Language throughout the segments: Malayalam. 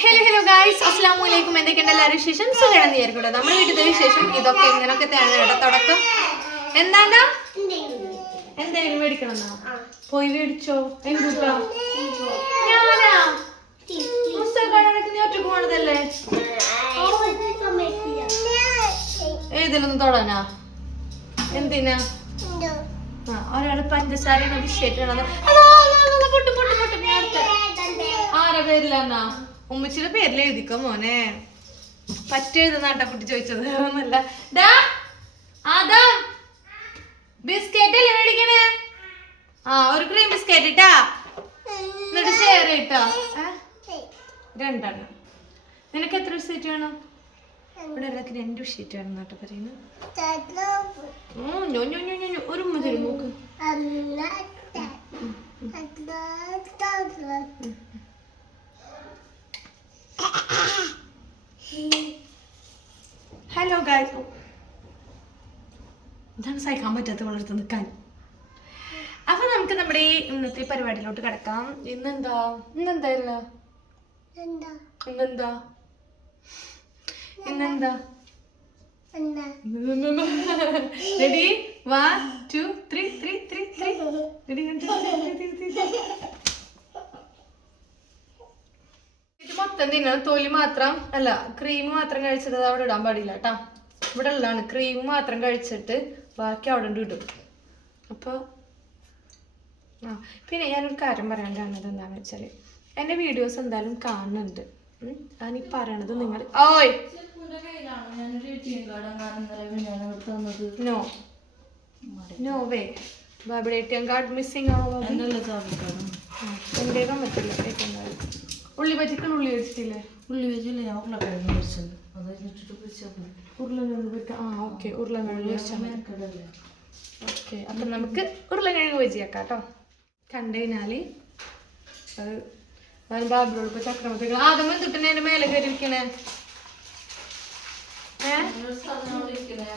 ഹലോ ഹലോ ഗായ്സ് അസ്സാം വലൈക്കും എന്തൊക്കെയുണ്ട് എല്ലാവരും വിശേഷം? സുഖമാണെന്ന് വിചാരിക്കൂടെ നമ്മുടെ വീട്ടിലെ വിശേഷം ഇതൊക്കെ ഇങ്ങനൊക്കെ തേങ്ങ കേട്ടോ. തുടക്കം. എന്താണ്ടാ? എന്തായാലും മേടിക്കണം പോയി മേടിച്ചോ? എന്തുട്ടാ? ഞാനാ? ഏതിലൊന്നും തൊടാനാ? എന്തിനാ? ഒരാൾ പഞ്ചസാര ഞാൻ ആരെ പേരിലെന്നാ? ഉമ്മച്ചിയുടെ പേരിൽ എഴുതിക്കോ മോനെ? പറ്റെഴുതുന്നാട്ടാ കുട്ടി ചോദിച്ചത്. അതാ ബിസ്ക്കറ്റ് അല്ലേ മേടിക്കണേ? ആ ഒരു ക്രീം ബിസ്ക്കറ്റ് ഇട്ടാ? എന്നിട്ട് ഷെയർ ചെയ്ട്ടോ രണ്ടെണ്ണം. നിനക്ക് എത്ര ബിസ്ക്കറ്റ് വേണം? ഇവിടെ രണ്ട് പറയുന്നത്. ഒരു ഹലോ ഗായ്സ് ഇതാണ് സഹിക്കാൻ പറ്റാത്ത വളർത്ത് നിൽക്കാൻ. അപ്പൊ നമുക്ക് നമ്മുടെ ഈ ഇന്നത്തെ പരിപാടിയിലോട്ട് കിടക്കാം. ഇന്നെന്താ? ഇന്നെന്താ? ഇല്ല ഇന്നെന്താ? ഇന്നെന്താ? Ready one two three three three three ready തിന്നണം തൊലി മാത്രം അല്ല ക്രീം മാത്രം കഴിച്ചിട്ട് അവിടെ ഇടാൻ പാടില്ല കേട്ടാ ഇവിടെ ഉള്ളതാണ്. ക്രീം മാത്രം കഴിച്ചിട്ട് ബാക്കി അവിടെ ഇടും. അപ്പോൾ ആ പിന്നെ ഞാനൊരു കാര്യം പറയാൻ കാണുന്നത് എന്താണെന്ന് വെച്ചാൽ എന്റെ വീഡിയോസ് എന്തായാലും കാണുന്നുണ്ട്. ഞാൻ ഞാനീ പറയണത് നിങ്ങൾ ഓയ്! No. No way. ബാബിയുടെ A T M card missing ആവുമ്പോൾ എന്റെ പറ്റില്ല ഉള്ളി പറ്റിക്കൽ ഉള്ളി വെച്ചിട്ടില്ലേ? ഉള്ളി വെച്ചില്ല ഞാൻ ഉരുളക്കിഴങ്ങ് പൊരിച്ചത്. അത് കഴിഞ്ഞിട്ട് പൊരിച്ചാൽ ഉരുളക്കിഴങ്ങ് പറ്റ ആ ഓക്കെ ഉരുളക്കിഴങ്ങ് മേൽക്കടല്ലേ ഓക്കെ അപ്പം നമുക്ക് ഉരുളക്കിഴങ്ങ് വെച്ചിയാക്കാം കേട്ടോ. കണ്ടുകഴിഞ്ഞാൽ അത് ഞാൻ ബാബിയോട് ഇപ്പോൾ ചക്രമത്തേക്ക് ആദ്യം എന്തിട്ടെ എന്റെ മേലെ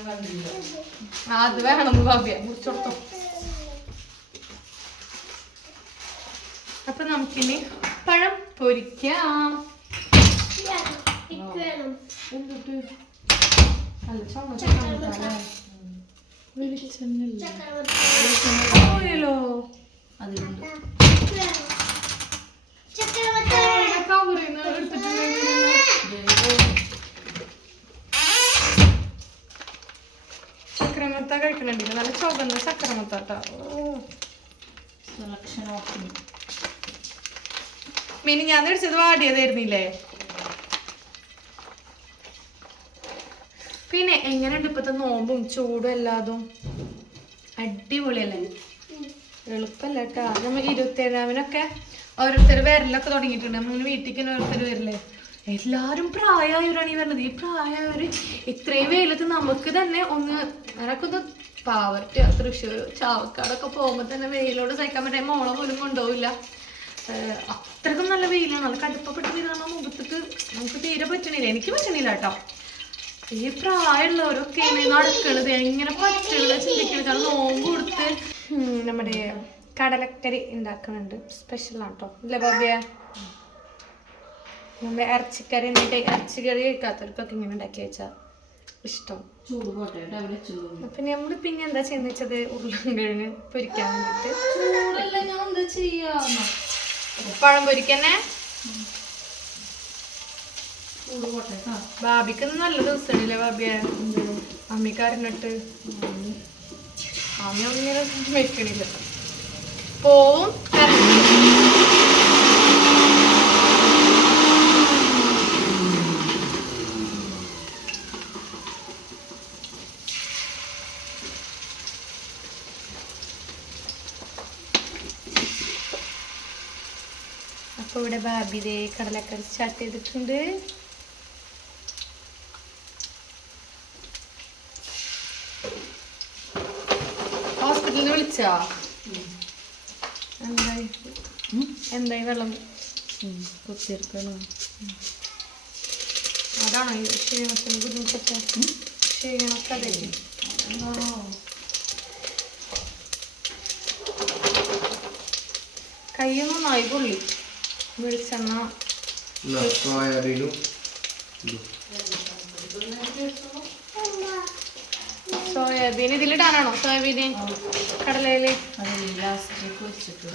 കണ്ടില്ല ആ, അത് വേണം ബാബിയ മുറിച്ചോടത്തോ. അപ്പൊ നമുക്കിനി പഴം പൊരിക്കാം. എന്തുട്ട്? അല്ല, ചുമ ചുമ വെളിച്ചെണ്ണ ഓയിലോ അതിലുണ്ട് ചക്രമത്ത കഴിക്കണുണ്ടെങ്കിൽ നല്ല ചുവന്ന ചക്രമത്ത കേട്ടോ സെലക്ഷൻ ഓപ്ഷൻ മിനി ഞാൻ മേടിച്ചത് വാടിയതായിരുന്നില്ലേ? പിന്നെ എങ്ങനെയുണ്ട് ഇപ്പത്തെ നോമ്പും ചൂടും എല്ലാതും? അടിപൊളിയല്ലേ? എളുപ്പല്ല കേട്ടോ നമ്മൾ ഇരുപത്തേഴാമിനൊക്കെ ഓരോരുത്തർ വരലൊക്കെ തുടങ്ങിയിട്ടുണ്ട്. നമ്മൾ തന്നെ ഓരോരുത്തർ വരില്ലേ? എല്ലാരും പ്രായമായവരാണ് ഈ പറഞ്ഞത് ഈ പ്രായമായവര് ഇത്രയും വെയിലത്ത് നമുക്ക് തന്നെ ഒന്ന് എനക്കൊന്ന് പാവറ്റ തൃശ്ശൂർ ചാവക്കാടൊക്കെ പോകുമ്പോൾ തന്നെ വെയിലോട് സഹിക്കാൻ പറ്റിയ മോളെ പോലും കൊണ്ടുപോകില്ല ഏഹ് അത്രക്കും നല്ല വെയിലാണ്. നല്ല കടുപ്പപ്പെട്ട് വരുന്ന മുഖത്തിട്ട് നമുക്ക് തീരെ പറ്റണില്ല. എനിക്ക് പറ്റണില്ല കേട്ടോ. ഈ പ്രായമുള്ളവരൊക്കെ നടക്കണത് എങ്ങനെ പറ്റുള്ള ചിന്തിക്കണത് അത് നോമ്പ് കൊടുത്ത് നമ്മുടെ കടലക്കറി ഉണ്ടാക്കുന്നുണ്ട്. സ്പെഷ്യൽ ആട്ടോ ഇല്ല ബാബിയ? നമ്മുടെ ഇറച്ചിക്കറി എന്നിട്ട് ഇറച്ചിക്കറി കഴിക്കാത്തവർക്കൊക്കെ ഇങ്ങനെ ഉണ്ടാക്കി വെച്ചാൽ ഇഷ്ടം. അപ്പൊ നമ്മൾ പിന്നെ എന്താ ചെയ്യുന്നത് വെച്ചത്? ഉരുളൻകിഴങ്ങ് പൊരിക്കാൻ വേണ്ടിട്ട്. ചൂടല്ല ഞാൻ എന്താ ചെയ്യാ? പഴം പൊരിക്കന്നെ? ബാബിക്ക് നല്ല ദിവസമാണല്ലേ ബാബിയെ? അമ്മിക്കാരനിട്ട്. അമ്മ ഇങ്ങനെ വെക്കണില്ല. പോവും അപ്പൊ ഇവിടെ ബാബി ദേ കടലക്കറി സ്റ്റാർട്ട് ചെയ്തിട്ടുണ്ട്. ഹോസ്പിറ്റലിൽ വിളിച്ചോ? എന്തായി? എന്തായി വെള്ളം? കുത്തിയെടുക്കണോ അതാണോ ഈ ക്ഷീണത്തിന് ബുദ്ധിമുട്ടൊക്കെ? ക്ഷീണമൊക്കെ അതെ കയ്യൊന്നും നായി പൊള്ളി. വെളിച്ചെണ്ണ. സോയാബീനും. സോയാബീൻ ഇതിലിടാനാണോ സോയാബീൻ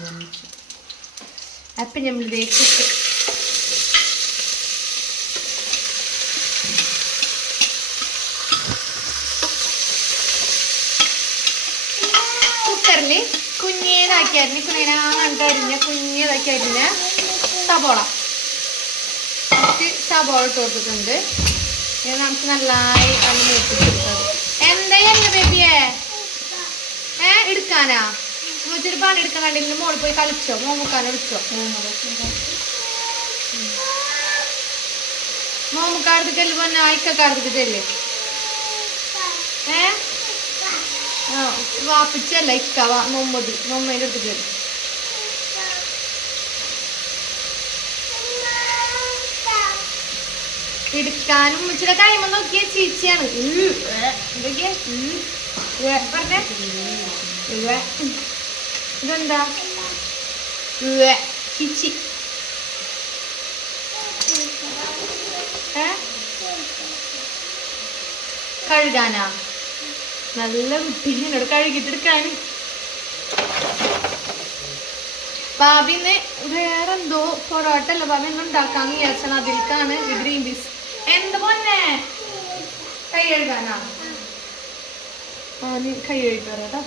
ഒന്നിച്ച് അപ്പം നമ്മളിതേക്ക് ഇട്ട് കുക്കറിൽ കുഞ്ഞേതാക്കി അരിഞ്ഞ് കുഞ്ഞേനാണ്ട് അരിഞ്ഞ കുഞ്ഞേതാക്കി അരിഞ്ഞ സബോള കുറച്ച് സബോള ഇട്ട് കൊടുത്തിട്ടുണ്ട്. ഇത് നമുക്ക് നന്നായി അത് മൂപ്പിച്ചെടുത്തത് എന്താ എണ്ണ ബേബിയെ? ഏ എടുക്കാനാ? മറ്റൊരു പണി എടുക്കാൻ കണ്ടില്ല മോൾ പോയി കളിച്ചോ? മോമുക്കാൻ വിളിച്ചോ? മോമുക്കാടത്ത് പോന്നെ പറഞ്ഞ അയക്കാടത്തേക്ക് ചെല്ല്. ഏ? ആ വാപ്പിച്ചല്ല ഇക്ക വാ മുമ്പതി മുമ്മേന്റെ അടുത്ത് എടുക്കാനും ഇച്ചിരി കഴിയുമ്പോ നോക്കിയ ചീച്ചയാണ്. ഇതെന്താ. ചിച്ചി. കഴുകാനാ? നല്ല കുട്ടി എന്നോട് കഴുകിട്ടെടുക്കാൻ ബാബിന്ന് വേറെന്തോ പൊറോട്ട അല്ല. ബാബി ഒന്നും ഉണ്ടാക്കാന്ന് വിചാരിച്ചാൽ അതിൽക്കാണ് ഗ്രീൻ പീസ്. എന്ത് പൊന്നെ കൈ കഴുകാനാ ആ നീ കൈ കഴുകാറാ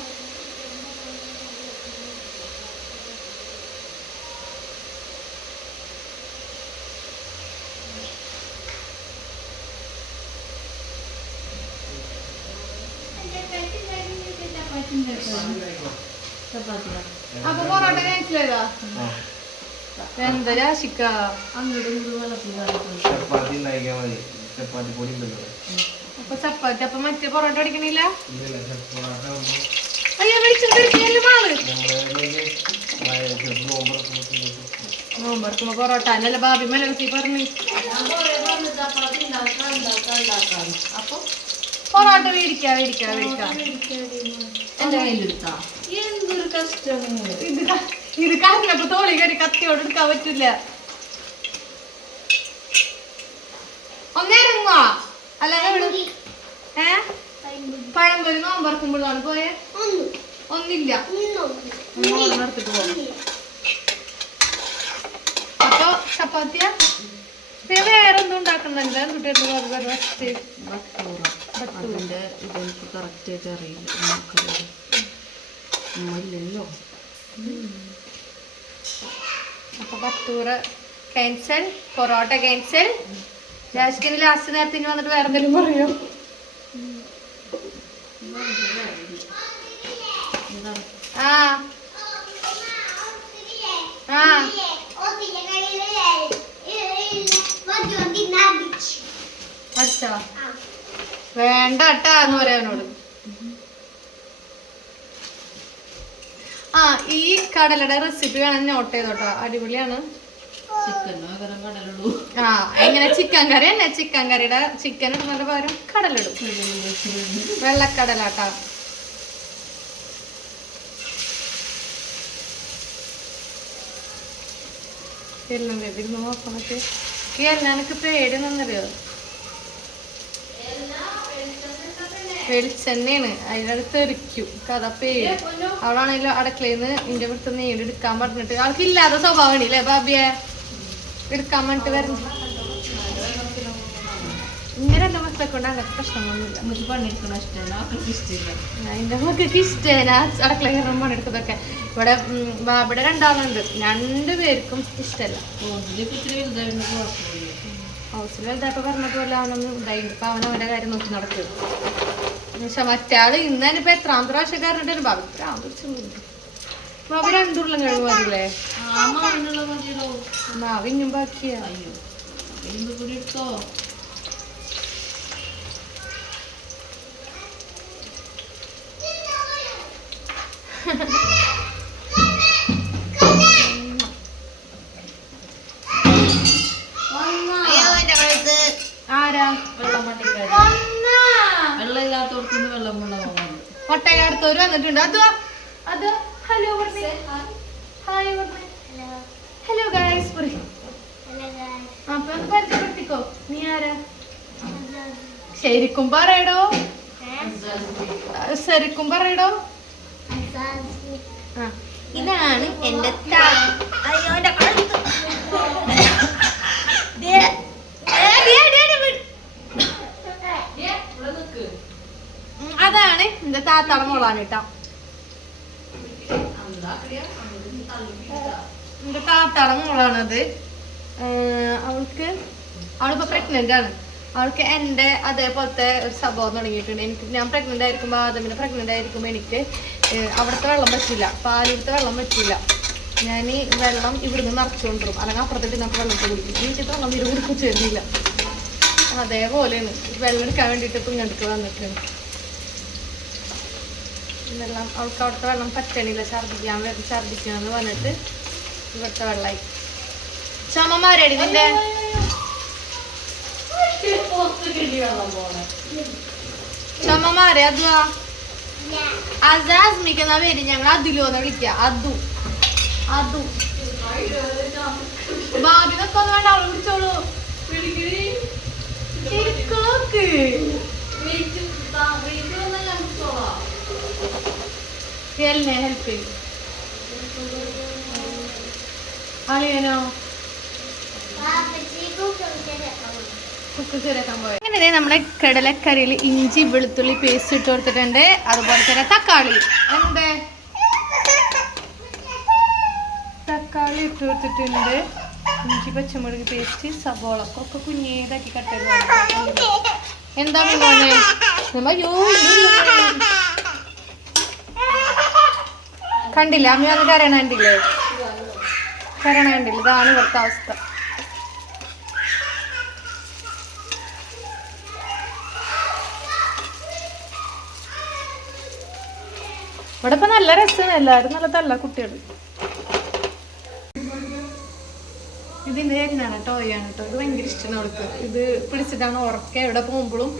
ചപ്പാത്തിയാ അപ്പൊ പൊറോട്ട ക്യാൻസലേതാ ആ, എന്താ രാശിക്ക അങ്ങോട്ടും ഇങ്ങോട്ടും വെള്ളത്തിൽ ചപ്പാത്തി ഉണ്ടാക്കിയാൽ മതി. ചപ്പാത്തി പൊടി ഉണ്ടല്ലോ. അപ്പൊ ചപ്പാത്തി അപ്പൊ മറ്റേ പൊറോട്ട അടിക്കണില്ല? അയ്യോ വിളിച്ചിട്ട് നോമ്പറക്കുമ്പോ പൊറോട്ട അല്ലല്ല ബാബി മലർത്തി പറഞ്ഞു. അപ്പൊ പൊറോട്ട മേടിക്കാ മേടിക്കാ മേടിക്കാ. എന്തൊരു കഷ്ടം ഇത് ഇത് കറിഞ്ഞപ്പോ തോളി കയറി കത്തിയോട് എടുക്കാൻ പറ്റില്ല. ഒന്നിറങ്ങുവാ അല്ലാതെ വിടും ഏ? പഴംപൊരി. നോമ്പറക്കുമ്പോഴാണ് പോയെ? ഒന്നില്ല. മോളെ നടത്തിട്ട് പോകും അപ്പൊ ചപ്പാത്തിയ? പിന്നെ വേറെന്തും ഉണ്ടാക്കുന്നുണ്ട് കുട്ടികളുടെ അതിന്റെ ഇതെനിക്ക് കറക്റ്റായിട്ട് അറിയില്ല. നമുക്കറിയാം ഇല്ലല്ലോ അപ്പൊ പത്തൂറ് ക്യാൻസൽ പൊറോട്ട ക്യാൻസൽ രാജ്കിന് ലാസ്റ്റ് നേരത്തിന് വന്നിട്ട് വേറെ എന്തെങ്കിലും പറയോ? ആ. വേണ്ട കേട്ടാ എന്ന് പറയാനോട് ആ ഈ കടലയുടെ റെസിപ്പി വേണം നോട്ട് ചെയ്തോട്ടോ. അടിപൊളിയാണ്. ആ എങ്ങനെ ചിക്കൻ കറി തന്നെ ചിക്കൻ കറിയുടെ ചിക്കൻ ഇടുന്നതിന്റെ പകരം കടലിടും. വെള്ളക്കടലാട്ടാ. എല്ലാം എനിക്ക് പേടി എന്നറിയോ വെളിച്ചെണ്ണയാണ് അതിനടുത്ത് തെറിക്കും കഥ പേടി അവളാണെങ്കിലും അടുക്കളയിൽ നിന്ന് ഇന്റെ അടുത്ത് നീട് എടുക്കാൻ പറഞ്ഞിട്ട് അവൾക്ക് ഇല്ലാത്ത സ്വഭാവമാണ് അല്ലേ ബാബിയെ? എടുക്കാൻ പറഞ്ഞിട്ട് വരണ്ട. ഇങ്ങനെ രണ്ട് മക്കളെ കൊണ്ട് അങ്ങനത്തെ പ്രശ്നങ്ങളൊന്നുമില്ല. എന്റെ മക്കൾക്ക് ഇഷ്ടമാണ്. അടക്കള കയറുമ്പോൾ പണിയെടുക്കുന്നതൊക്കെ ഇവിടെ ഇവിടെ രണ്ടാളുണ്ട്. രണ്ടുപേർക്കും ഇഷ്ടമല്ല. ഹൗസിൽ വലുതായിട്ട് പറഞ്ഞതുപോലെ അവനൊന്ന് ഇപ്പൊ അവൻ അവന്റെ കാര്യം നോക്കി നടക്കും. പക്ഷെ മറ്റാൾ ഇന്ന് എത്രാം പ്രാവശ്യം കാരണം പിടിച്ചൊന്നുമില്ല. ബാബു രണ്ടുള്ളം കഴിവ് മതില്ലേ മാവ് ഇനിയും ബാക്കിയാ. അയ്യോ എന്ത് കൂടി മുട്ടയുടെ വന്നിട്ടുണ്ട്. അതോ അത് ഹലോ പറഞ്ഞേ ഹായ് പറഞ്ഞേ ഹലോ ഗായ്സ് പറയും. അപ്പൊ പരിചയപ്പെടുത്തിക്കോ. നീ ആരാ? ശരിക്കും പറയടോ. ശരിക്കും പറയടോ. ഇതാണ് എന്റെ മോളാണ് കേട്ടോ എന്റെ അവൾക്ക് അവളിപ്പോ പ്രഗ്നന്റ് ആണ്. അവൾക്ക് എന്റെ അതേപോലത്തെ ഒരു സംഭവം തുടങ്ങിയിട്ടുണ്ട്. എനിക്ക് ഞാൻ പ്രഗ്നന്റ് ആയിരിക്കുമ്പോൾ ആദമിനെ പ്രഗ്നന്റ് ആയിരിക്കുമ്പോൾ എനിക്ക് അവിടുത്തെ വെള്ളം പറ്റില്ല. പാലിടുത്തെ വെള്ളം പറ്റില്ല. ഞാൻ ഈ വെള്ളം ഇവിടുന്ന് നിറച്ചുകൊണ്ടിരും അല്ലെങ്കിൽ അപ്പുറത്തേക്ക് നമുക്ക് വെള്ളത്തിൽ കുടിക്കും. എനിക്ക് വെള്ളം ഇരു കുടിക്കും ചേരുന്നില്ല അതേപോലെയാണ്. വെള്ളം എടുക്കാൻ വേണ്ടിയിട്ട് ഇപ്പം ഇങ്ങോട്ട് വന്നിട്ടുണ്ട്. വെള്ളം അവൾക്ക് അവിടുത്തെ വെള്ളം പറ്റണില്ല. ഛർദ്ദിക്കാൻ വരും ഛർദ്ദിക്കാന്ന് പറഞ്ഞിട്ട് ഇവിടുത്തെ വെള്ളമായി ചമമാരടി നിന്റെ? ചമമാരെ അത് അസാസ്മിക്കുന്ന പേര്. ഞങ്ങൾ അതിലോന്ന് വിളിക്ക. അതു. അതു. ബാബിനൊക്കെ ഒന്ന് വേണ്ട അവളെ വിളിച്ചോളൂ. എന്നെ ഹെൽപ്പ് ചെയ്യും അളിയനോ? അങ്ങനെ നമ്മുടെ കടലക്കറിയിൽ ഇഞ്ചി വെളുത്തുള്ളി പേസ്റ്റ് ഇട്ട് കൊടുത്തിട്ടുണ്ട്. അതുപോലെ തന്നെ തക്കാളി. എന്ത് തക്കാളി ഇട്ട് കൊടുത്തിട്ടുണ്ട്. ഇഞ്ചി പച്ചമുളക് പേസ്റ്റ് സബോള ഒക്കെ കുഞ്ഞേതാക്കി കട്ട് എന്താ മോനെ? നമ്മ യോ കണ്ടില്ല? അമ്മ വന്ന് കരയണ കണ്ടില്ലേ? കരയണ കണ്ടില്ല? ഇതാണ് ഇവിടുത്തെ അവസ്ഥ. ഇവിടെ ഇപ്പൊ നല്ല രസമാണ്. എല്ലാരും നല്ല തല്ല കുട്ടികൾ ഇതിന്റെ എന്നാണ് ടോയാണ് കേട്ടോ ഇത് ഭയങ്കര ഇഷ്ടമാണ് അവൾക്ക്. ഇത് പിടിച്ചിട്ടാണ് ഉറക്കെ എവിടെ പോകുമ്പോഴും.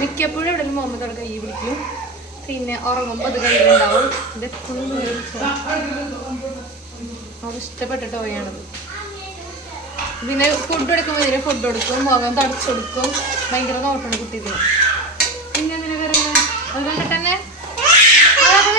മിക്കപ്പോഴും എവിടെയെങ്കിലും പോകുമ്പോൾ തുടക്കം കൈ പിടിക്കും. പിന്നെ ഉറങ്ങുമ്പോൾ അത് കയ്യിലുണ്ടാവും ഇത് എപ്പോഴും അത് ഇഷ്ടപ്പെട്ട ടോയാണത്. ഇതിന് ഫുഡ് എടുക്കുമ്പോൾ ഇതിന് ഫുഡ് കൊടുക്കും. മുഖം തടച്ചു കൊടുക്കും. ഭയങ്കര നോട്ടാണ് കുട്ടി ഇതിന് പിന്നെ എന്തിനാ പറയുന്നത് അത് കണ്ടിട്ട് തന്നെ അതൊക്കെ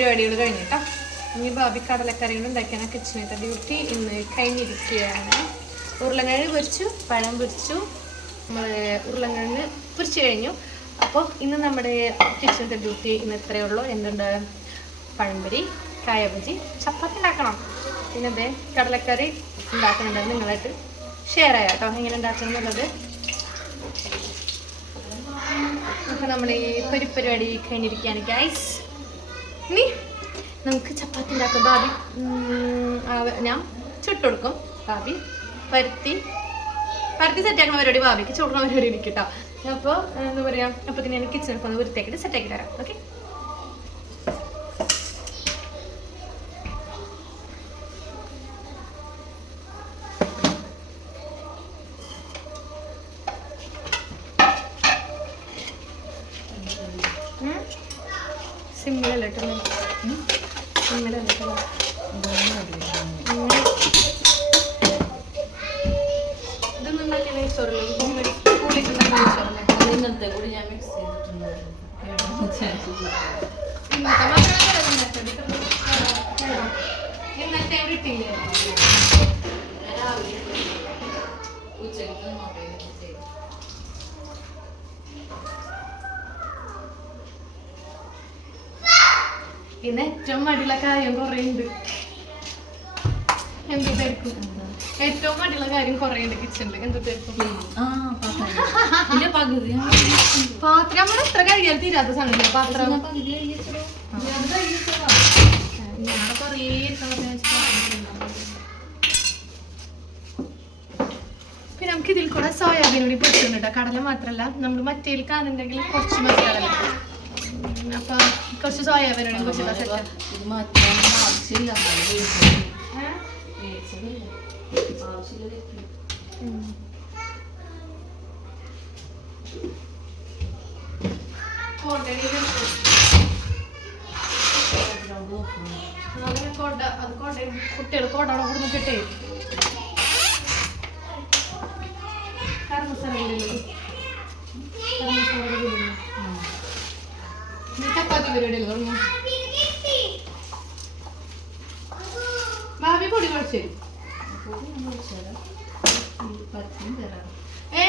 പൊരിപ്പരിപാടികൾ കഴിഞ്ഞിട്ടോ? ഇനി ബാബി കടലക്കറികൾ ഉണ്ടാക്കിയാണ് കിച്ചണിത്തെ ഡ്യൂട്ടി ഇന്ന് കഴിഞ്ഞിരിക്കുകയാണ്. ഉരുളക്കിഴങ്ങ് പൊരിച്ചു പഴം പൊരിച്ചു നമ്മൾ ഉരുളക്കിഴങ്ങ് പൊരിച്ചു കഴിഞ്ഞു. അപ്പോൾ ഇന്ന് നമ്മുടെ കിച്ചണത്തെ ഡ്യൂട്ടി ഇന്ന് ഇത്രയേ ഉള്ളൂ. എന്തുണ്ട്? പഴംപൊരി കായബജി ചപ്പാത്തി ഉണ്ടാക്കണം. പിന്നെ അതെ കടലക്കറി ഉണ്ടാക്കുന്നുണ്ട്. നിങ്ങളായിട്ട് ഷെയർ ചെയ്യാം കേട്ടോ. എങ്ങനെ ഉണ്ടാക്കണം എന്നുള്ളത്. അപ്പോൾ നമ്മൾ ഈ പരിപരിപാടി കഴിഞ്ഞിരിക്കുകയാണ് ഗൈസ് ഇനി നമുക്ക് ചപ്പാത്തി ഉണ്ടാക്കാം. ഭാബി ഞാൻ ചുട്ടുകൊടുക്കും ഭാബി പരുത്തി പരുത്തി സെറ്റാക്കുന്ന പരിപാടി ഭാബിക്ക് ചുടുന്ന പരിപാടി എനിക്ക് കേട്ടോ അപ്പോൾ എന്താ പറയുക അപ്പോൾ ഞാൻ കിച്ചണിൽ ഒന്ന് വൃത്തിയാക്കിയിട്ട് സെറ്റാക്കി തരാം. ഓക്കെ ഇന്ന് ഏറ്റവും മടിയുള്ള കാര്യം കുറേ ഉണ്ട് എന്തുട്ടായിരിക്കും ഏറ്റവും മടിയുള്ള കാര്യം കുറേ ഉണ്ട് കിച്ചണിൽ എന്തുട്ടായിരിക്കും പാത്രം. നമ്മൾ എത്ര കഴിയാൻ തീരാത്ത സാധനം പാത്രം. ഞാൻ കുറേ പിന്നെ നമുക്ക് ഇതിൽ കൂടെ സോയാബീൻ കൂടി പൊടിക്കുന്നുണ്ട് കടല മാത്രമല്ല നമ്മൾ മറ്റേൽ കാണുന്നുണ്ടെങ്കിൽ കുറച്ച് മസാല അപ്പൊ കുറച്ച് സോയാബീൻ കൂടി കുറച്ച് ആവശ്യമില്ല നമ്മൾ വേവിച്ചത്. വേവിച്ചതല്ലേ. ആവശ്യമില്ല വേവിക്കും. അങ്ങനെ കൊട അത് കൊടയും കുട്ടികൾ കൊടയുടെ കൂടെ നിൽക്കട്ടെ കർമ്മസ്ഥലം കൂടിയുള്ളത് കർമ്മസ്ഥലം കൂടിയുള്ളത് നീ ചപ്പാത്തി പരിപാടിയല്ലേ? തുടങ്ങും ഭാവി പൊടി കുഴച്ച് ഏ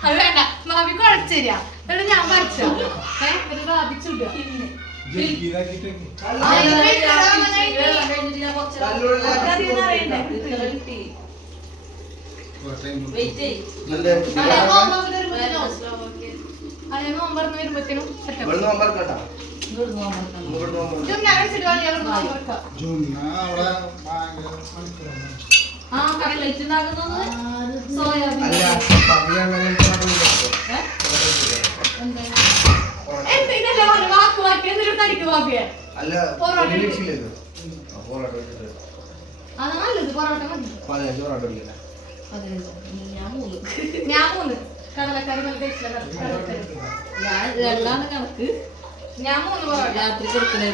അത് വേണ്ട. ഭാവി കുഴച്ച് തരാ. എന്നിട്ട് ഞാൻ പറിച്ച. ഏ എന്നിട്ട് ഭാവി ചുടുക. അതെ, നോമ്പ് വരുമ്പത്തേനും. ഞാൻ ഞാൻ മൂന്ന്. കടലക്കറി രണ്ടാണ് കണക്ക്. ഞാൻ മൂന്ന് പൊറോട്ട. രാത്രി കൊടുക്കണേ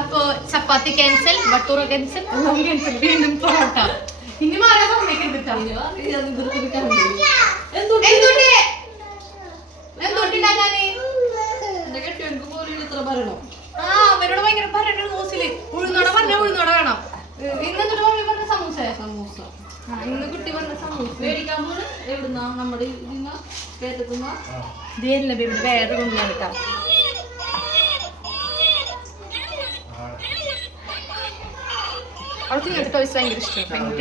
അപ്പൊ ചപ്പാത്തി ക്യാൻസൽ ബട്ടൂറ ക്യാൻസൽ എല്ലാം ക്യാൻസൽ വീണ്ടും പൊറോട്ട. ഇനി മാറാൻ സമ്മതിക്കരുത് എന്തുണ്ട്? കെട്ടിയവർക്ക് പോലും ഇത്ര പറയണോ. ആ അവരോട് ഭയങ്കര പറയണ ന്യൂസിൽ ഉഴുന്നോടെ പറഞ്ഞ ഉഴുന്നോടെ വേണം. ഇന്നെന്നിട്ട് മമ്മി പറഞ്ഞ സമൂസ? സമൂസ. ആ ഇന്ന് കുട്ടി പറഞ്ഞ സമൂസ. മേടിക്കാൻ പോണ്? എവിടുന്നാ? നമ്മുടെ ഇതല്ല ബേബിയുടെ വേറെ റൂമിലാണ് കേട്ടോ അവൾക്ക് ഇങ്ങനത്തെ ടോയ്സ് ഭയങ്കര ഇഷ്ടമാണ്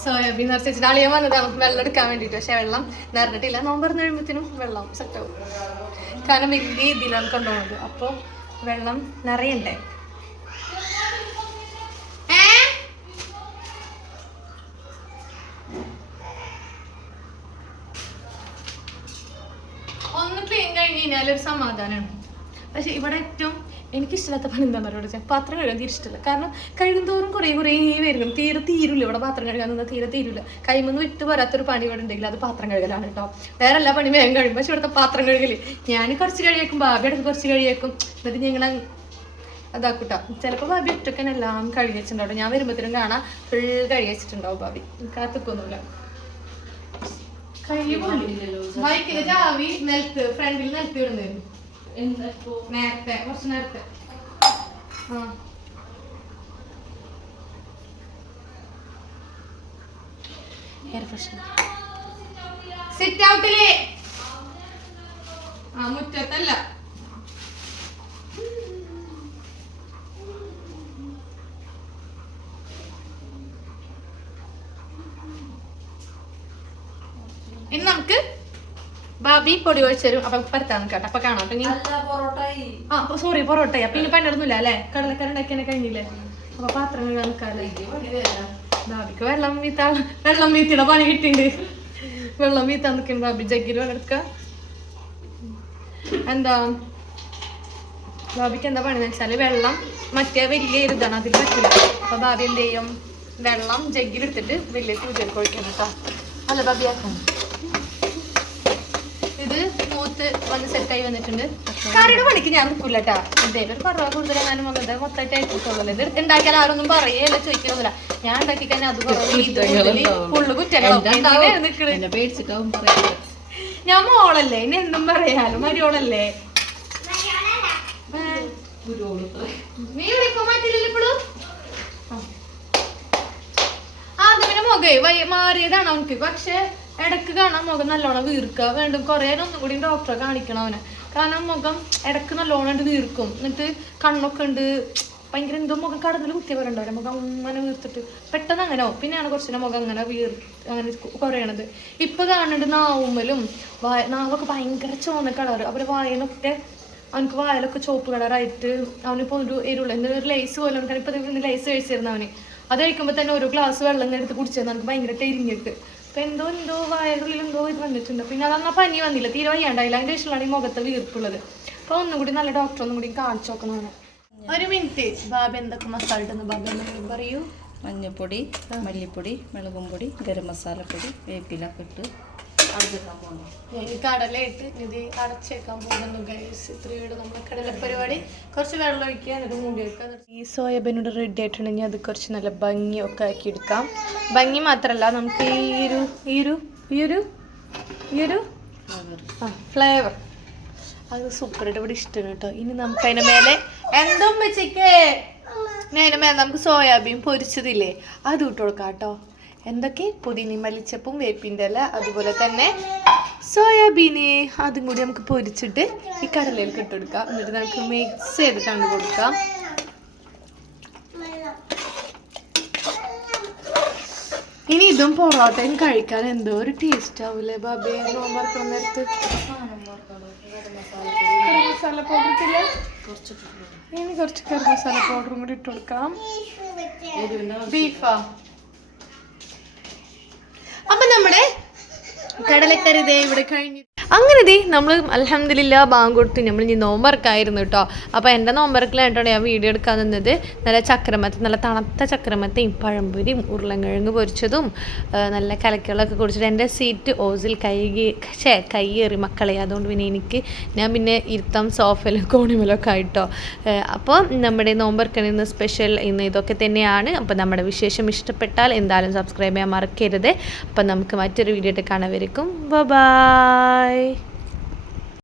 സോയാബീൻ നിറച്ചിട്ട് അളിയാൻ വന്നതാണ് വെള്ളം എടുക്കാൻ വേണ്ടിയിട്ട് പക്ഷെ വെള്ളം നിറഞ്ഞിട്ടില്ല നോമ്പ് കഴിയുമ്പോഴത്തേനും വെള്ളം സെറ്റാവും കാരണം വലിയ ഇതിലാണ് കൊണ്ടുപോകുന്നത് അപ്പോൾ വെള്ളം നിറയണ്ടേ? ഒന്ന് ക്ലീൻ കഴിഞ്ഞ് കഴിഞ്ഞാൽ ഒരു സമാധാനമാണ് പക്ഷെ ഇവിടെ ഏറ്റവും എനിക്കിഷ്ടമില്ലാത്ത പണി എന്താ പറയുക പാത്രം കഴുകാൻ തീരെ ഇഷ്ടമില്ല. കാരണം കഴുകും തോറും കുറേ കുറേ വരും തീരെ തീരില്ല ഇവിടെ പാത്രം കഴുകാൻ നിന്നാൽ തീരെ തീരില്ല കൈമൊന്നും വിട്ട് വരാത്തൊരു പണി ഇവിടെ ഉണ്ടെങ്കിൽ അത് പാത്രം കഴുകലാണ് കേട്ടോ. വേറെ എല്ലാ പണി വേഗം കഴിയും. പക്ഷെ ഇവിടുത്തെ പാത്രം കഴുകൽ ഞാൻ കുറച്ച് കഴിയേക്കും ബാബി അടുത്ത് കുറച്ച് കഴിയേക്കും. എന്നിട്ട് ഞങ്ങൾ അതാക്കൂട്ടോ ചിലപ്പോൾ ബാബി ഒറ്റക്കൻ എല്ലാം കഴുകി വെച്ചിട്ടുണ്ടാവും. ഞാൻ വരുമ്പോഴത്തേനും കാണാം. ഫുൾ കഴുകി വെച്ചിട്ടുണ്ടാവും ബാബി കാത്തുക്കൊന്നുമില്ല. കൈ ബൈക്കിന്റെ ചാവി നിലത്ത് ഫ്രണ്ടിൽ നിലത്ത് ഇടുന്നു നേരത്തെ കുറച്ച് നേരത്തെ ആ എയർ ഫ്രഷ്നർ സിറ്റ് ഔട്ടിൽ ആ മുറ്റത്തല്ല ഇനി നമുക്ക് ബാബി പൊടി ഒഴിച്ചു തരും. അപ്പൊ പരത്താൻ കേട്ടോ. അപ്പൊ കാണാം പൊറോട്ടായി ആ സോറി പൊറോട്ടയാ പിന്നെ പണിയൊന്നുമില്ല അല്ലേ? കടലക്കറി ഉണ്ടാക്കിയാൽ കഴിഞ്ഞില്ലേ? അപ്പൊ പാത്രം കഴുകാൻ നിൽക്കാല്ലേ ബാബിക്ക് വെള്ളം വീത്താ വെള്ളം വീത്തിട പണി കിട്ടിയിട്ടുണ്ട് വെള്ളം വീത്താൻ നിൽക്കുന്നു ബാബി. ജഗ്ഗിൽ വെള്ളം എടുക്ക. എന്താ? ബാബിക്ക് എന്താ പണി വെച്ചാൽ വെള്ളം മറ്റേ വലിയ ഇരുതാണ് അതിൽ പറ്റില്ല അപ്പൊ ബാബി എന്ത് ചെയ്യും? വെള്ളം ജഗ്ഗിലെടുത്തിട്ട് വലിയ സൂചിയൊക്കെ ഒഴിക്കണം കേട്ടോ. അല്ല ബാബി ആക്കാം ഇത് മൂത്ത് വന്ന് സെറ്റായി വന്നിട്ടുണ്ട്. കറിയുടെ പണിക്ക് ഞാൻ നിൽക്കില്ല കേട്ടാ എന്തേലും ഒരു കുറവ് കൂടുതലെങ്ങാനും വന്നത് മൊത്തമായിട്ട് ആയിട്ടുള്ളൂ ഇത് ഉണ്ടാക്കിയാൽ ആരൊന്നും പറയല്ല ചോദിക്കുന്നില്ല ഞാൻ ഉണ്ടാക്കി കഴിഞ്ഞാൽ അത് കുറവ് ഫുള്ള് പറയാ ഞാൻ മോളല്ലേ ഇനി എന്തും പറയാലോ. മരിയോളല്ലേ ഏ, ഗുരുവോൾ നീ വിളിക്കാൻ മാറ്റില്ലല്ലോ ഇപ്പോഴും ആ അതിന്റെ മുഖേ വൈ- മാറിയതാണ് അവനക്ക് പക്ഷെ ഇടയ്ക്ക് കാണാൻ മുഖം നല്ലോണം വീർക്കുക. വേണ്ടും കുറേ ഒന്നും കൂടി ഡോക്ടറെ കാണിക്കണം അവനെ. കാരണം മുഖം ഇടയ്ക്ക് നല്ലോണം വീർക്കും. എന്നിട്ട് കണ്ണൊക്കെ ഉണ്ട് ഭയങ്കര എന്തോ മുഖം കടന്നിൽ കുത്തിയ പോലെ ഉണ്ടാവില്ല മുഖം അങ്ങനെ വീർത്തിട്ട് പെട്ടെന്ന് അങ്ങനെ ആവും. പിന്നെയാണ് കുറച്ചു മുഖം അങ്ങനെ വീർ അങ്ങനെ കുറയണത്. ഇപ്പൊ കാണുന്നുണ്ട് നാവുമ്മലും വായ നാവൊക്കെ ഭയങ്കര ചുവന്ന കളർ അവരെ വായനൊക്കെ അവനക്ക് വായലൊക്കെ ചുവപ്പ് കളറായിട്ട് അവനിപ്പോ ഒരു എരുള്ള എന്താ ഒരു ലേസ് പോലെ ഇപ്പൊ ലൈസ് കഴിച്ചിരുന്നു അവന്. അത് കഴിക്കുമ്പോൾ തന്നെ ഓരോ ഗ്ലാസ് വെള്ളം എടുത്ത് കുടിച്ചത് അവനക്ക് ഭയങ്കര ടെരിഞ്ഞിട്ട് അപ്പൊ എന്തോ എന്തോ വയറുള്ളിൽ എന്തോ ഇത് വന്നിട്ടുണ്ട്. പിന്നെ അതന്നാ പനി വന്നില്ല തീരെ വയ്യാണ്ടായില്ല. അതിന്റെ ശേഷമാണ് ഈ മുഖത്ത് വീർപ്പുള്ളത്. അപ്പൊ ഒന്നും കൂടി നല്ല ഡോക്ടർ ഒന്നും കൂടി കാണിച്ചു നോക്കണമെന്ന് ഒരു മിനിറ്റ്. ബാബ എന്തൊക്കെ മസാല ഇട്ടെന്ന് ബാബ എന്തെങ്കിലും പറയൂ. മഞ്ഞപ്പൊടി മല്ലിപ്പൊടി മുളകും പൊടി ഗരം മസാലപ്പൊടി വേപ്പിലൊക്കെ ഇട്ട് ഞാൻ ഈ കടലയിട്ട് ഇത് അടച്ചേക്കാൻ പോകുന്നു ഗൈസ് ഇത്രയോട് നമ്മുടെ കടല പരിപാടി. കുറച്ച് വെള്ളം ഒഴിക്കുക എന്നിട്ട് മൂടി വെക്കുക ഈ സോയാബീനോട് റെഡി ആയിട്ടുണ്ടെങ്കിൽ അത് കുറച്ച് നല്ല ഭംഗിയൊക്കെ ആക്കി എടുക്കാം. ഭംഗി മാത്രമല്ല നമുക്ക് ഈ ഒരു ഈ ഒരു ഈ ഒരു ഈ ഒരു? ആ ഫ്ലേവർ അത് സൂപ്പറായിട്ട് ഇവിടെ ഇഷ്ടമാണ് കേട്ടോ. ഇനി നമുക്ക് അതിന്റെ മേലെ എന്തും വെച്ചേക്കേ. ഇനി അതിന്റെ മേലെ നമുക്ക് സോയാബീൻ പൊരിച്ചതില്ലേ? അത് ഇട്ട് കൊടുക്കാം കേട്ടോ. എന്തൊക്കെ? പുതിനി മല്ലിച്ചപ്പും വേപ്പിന്റെ ഇല അതുപോലെ തന്നെ സോയാബീന്. അതും കൂടി നമുക്ക് പൊരിച്ചിട്ട് ഈ കടലയിലേക്ക് ഇട്ട് കൊടുക്കാം. എന്നിട്ട് നമുക്ക് മിക്സ് ചെയ്തിട്ടാണ് കൊടുക്കാം. ഇനി ഇതും പൊറോട്ടയും കഴിക്കാൻ എന്തോ ഒരു ടേസ്റ്റ് ആവൂലേ ബാബേ? നേരത്ത്. കറി മസാല പൗഡർ ഇനി കുറച്ച് കറി മസാല പൗഡറും കൂടി ഇട്ട് കൊടുക്കാം. ബീഫാ നമ്മുടെ കടലക്കറി ദേ ഇവിടെ കഴിഞ്ഞു അങ്ങനെ ദേ നമ്മൾ അലഹമില്ല ബാങ്ക് കൊടുത്തു. നമ്മൾ ഇനി നോമ്പറക്കായിരുന്നു കേട്ടോ അപ്പോൾ എന്റെ നോമ്പറക്കിലായിട്ടാണ് ഞാൻ വീഡിയോ എടുക്കാൻ നിന്നത്. നല്ല ചക്രമത്ത് നല്ല തണുത്ത ചക്രമത്തയും പഴംപൊരിയും ഉരുളൻകിഴങ്ങ് പൊരിച്ചതും നല്ല കലക്കുകളൊക്കെ കുടിച്ചിട്ട് എന്റെ സീറ്റ് ഓസിൽ കൈ ഛേ കൈയേറി മക്കളെ. അതുകൊണ്ട് പിന്നെ എനിക്ക് ഞാൻ പിന്നെ ഇരുത്തം സോഫയിലും കോണിമലൊക്കെ ആയിട്ടോ. അപ്പോൾ നമ്മുടെ നോമ്പറക്കണ നിന്ന് സ്പെഷ്യൽ ഇന്ന് ഇതൊക്കെ തന്നെയാണ്. അപ്പോൾ നമ്മുടെ വിശേഷം ഇഷ്ടപ്പെട്ടാൽ എന്തായാലും സബ്സ്ക്രൈബ് ചെയ്യാൻ മറക്കരുത്. അപ്പോൾ നമുക്ക് മറ്റൊരു വീഡിയോ ആയിട്ട് കാണാൻ ബൈ Bye.